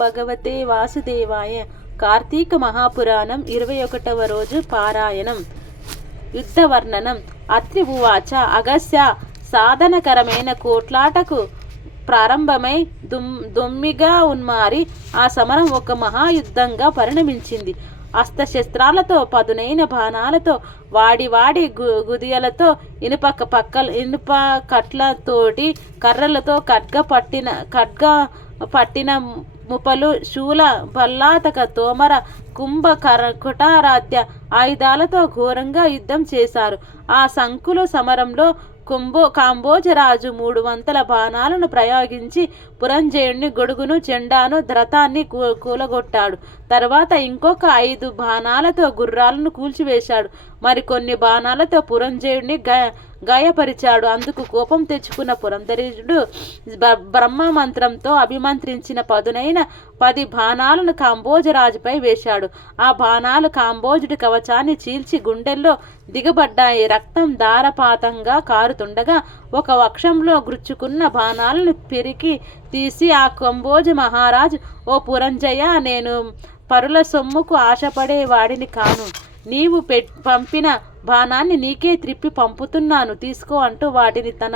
భగవతే వాసుదేవాయ. కార్తీక మహాపురాణం 21వ రోజు పారాయణం. యుద్ధ వర్ణనం. అత్రి ఉవాచ. అగస్య సాధనకరమైన కోట్లాటకు ప్రారంభమై దొమ్మిగా ఉన్మారి ఆ సమరం ఒక మహాయుద్ధంగా పరిణమించింది. అస్త్రశస్త్రాలతో, పదునైన బాణాలతో, వాడి గుదియలతో, ఇనుప కట్లతోటి, కర్రలతో, పట్టిన ముపలు, శూల, పల్లాతక, తోమర, కుంభ, కుటారాధ్య ఆయుధాలతో ఘోరంగా యుద్ధం చేశారు. ఆ సంకుల సమరంలో కాంబోజరాజు 300 బాణాలను ప్రయోగించి పురంజయుడిని, గొడుగును, చెండాను, రథాన్ని కూలగొట్టాడు. తర్వాత ఇంకొక 5 బాణాలతో గుర్రాలను కూల్చివేశాడు. మరికొన్ని బాణాలతో పురంజయుడిని గాయపరిచాడు. అందుకు కోపం తెచ్చుకున్న పురంధరుడు బ్రహ్మ మంత్రంతో అభిమంత్రించిన పదునైన 10 బాణాలను కాంబోజరాజుపై వేశాడు. ఆ బాణాలు కాంబోజుడి కవచాన్ని చీల్చి గుండెల్లో దిగబడ్డాయి. రక్తం ధారపాతంగా కారుతుండగా ఒక వక్షంలో గుచ్చుకున్న బాణాలను పెరికి తీసి ఆ కాంబోజ మహారాజు, ఓ పురంజయ, నేను పరుల సొమ్ముకు ఆశపడే వాడిని కాను. నీవు పంపిన బాణాన్ని నీకే త్రిప్పి పంపుతున్నాను, తీసుకో అంటూ వాటిని తన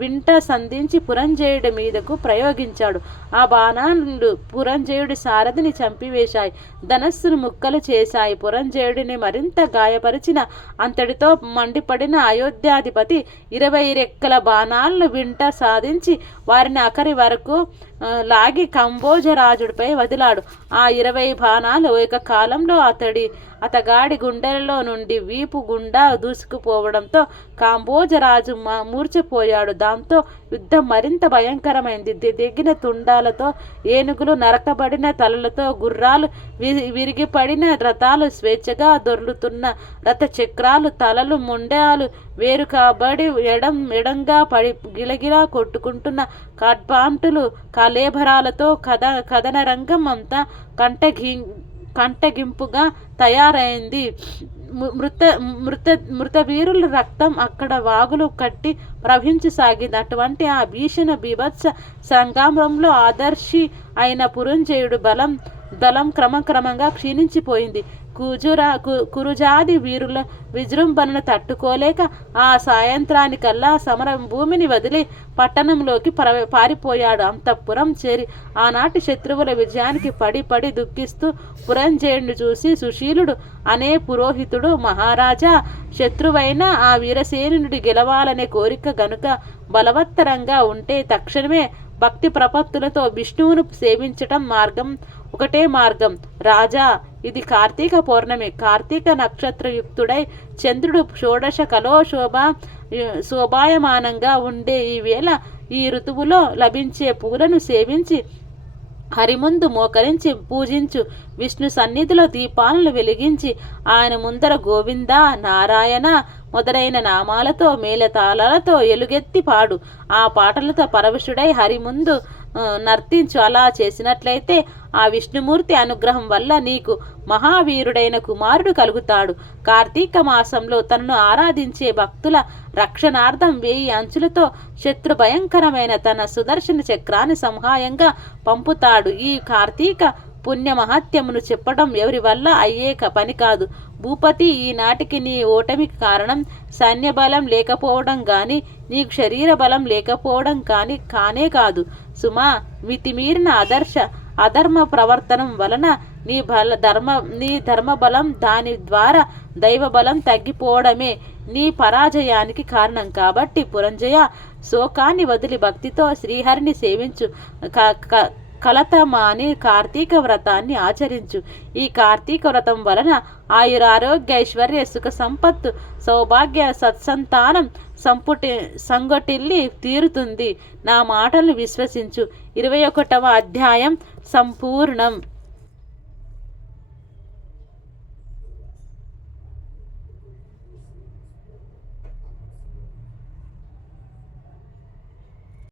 వింట సంధించి పురంజయుడి మీదకు ప్రయోగించాడు. ఆ బాణాలు పురంజయుడి సారథిని చంపివేశాయి. ధనస్సును ముక్కలు చేశాయి. పురంజయుడిని మరింత గాయపరిచిన అంతటితో మండిపడిన అయోధ్యాధిపతి 20 రెక్కల బాణాలను వింట సాధించి వారిని ఆఖరి వరకు లాగి కాంబోజరాజుడిపై వదిలాడు. ఆ 20 బాణాలు ఏక కాలంలో అతగాడి గుండెలలో నుండి వీపు గుండా దూసుకుపోవడంతో కాంబోజరాజు మూర్ఛపోయాడు. దాంతో యుద్ధం మరింత భయంకరమైంది. తెగిన తుండాలతో, ఏనుగులు నరకబడిన తలలతో, గుర్రాలు విరిగిపడిన రథాలు, స్వేచ్ఛగా దొర్లుతున్న రథ చక్రాలు, తలలు, ముండాలు వేరు కాబడి ఎడంగా పడి గిలగిలా కొట్టుకుంటున్న కడ్బాంటులు, కలేభరాలతో కథన రంగం అంతా కంటగింపుగా తయారైంది. మృత వీరుల రక్తం అక్కడ వాగులు కట్టి ప్రవహించసాగింది. అటువంటి ఆ భీషణ బీభత్స సంగ్రామంలో ఆదర్శి అయిన పురంజయుడు బలం క్రమక్రమంగా క్షీణించిపోయింది. కురుజాది వీరుల విజృంభణను తట్టుకోలేక ఆ సాయంత్రానికల్లా సమర భూమిని వదిలి పట్టణంలోకి పారిపోయాడు. అంతఃపురం చేరి ఆనాటి శత్రువుల విజయానికి పడి దుఃఖిస్తూ పురంజయుడిని చూసి సుశీలుడు అనే పురోహితుడు, మహారాజా, శత్రువైన ఆ వీరసేనుడి గెలవాలనే కోరిక గనుక బలవత్తరంగా ఉంటే తక్షణమే భక్తి ప్రపత్తులతో విష్ణువును సేవించటం ఒకటే మార్గం. రాజా, ఇది కార్తీక పౌర్ణమి. కార్తీక నక్షత్రయుక్తుడై చంద్రుడు షోడశ కలో శోభాయమానంగా ఉండే ఈ వేళ ఈ ఋతువులో లభించే పూలను సేవించి హరిముందు మోకరించి పూజించు. విష్ణు సన్నిధిలో దీపాలను వెలిగించి ఆయన ముందర గోవింద, నారాయణ మొదలైన నామాలతో, మేళతాళాలతో ఎలుగెత్తి పాడు. ఆ పాటలతో పరవశుడై హరి ముందు నర్తించు. అలా చేసినట్లయితే ఆ విష్ణుమూర్తి అనుగ్రహం వల్ల నీకు మహావీరుడైన కుమారుడు కలుగుతాడు. కార్తీక మాసంలో తనను ఆరాధించే భక్తుల రక్షణార్థం 1000 అంచులతో శత్రు భయంకరమైన తన సుదర్శన చక్రాన్ని సంహాయంగా పంపుతాడు. ఈ కార్తీక పుణ్య మహత్యమును చెప్పడం ఎవరి వల్ల అయ్యే పని కాదు. భూపతి, ఈనాటికి నీ ఓటమికి కారణం సైన్యబలం లేకపోవడం గాని, నీకు శరీర బలం లేకపోవడం కానే కాదు సుమా. మితిమీరిన అధర్మ ప్రవర్తనం వలన నీ ధర్మబలం, దాని ద్వారా దైవబలం తగ్గిపోవడమే నీ పరాజయానికి కారణం. కాబట్టి పురంజయ, శోకాన్ని వదిలి భక్తితో శ్రీహరిని సేవించు. కలతమాని కార్తీక వ్రతాన్ని ఆచరించు. ఈ కార్తీక వ్రతం వలన ఆయురారోగ్య, ఐశ్వర్య, సుఖ సంపత్తు, సౌభాగ్య, సత్సంతానం సంగటిల్లి తీరుతుంది. నా మాటలు విశ్వసించు. 21వ అధ్యాయం సంపూర్ణం.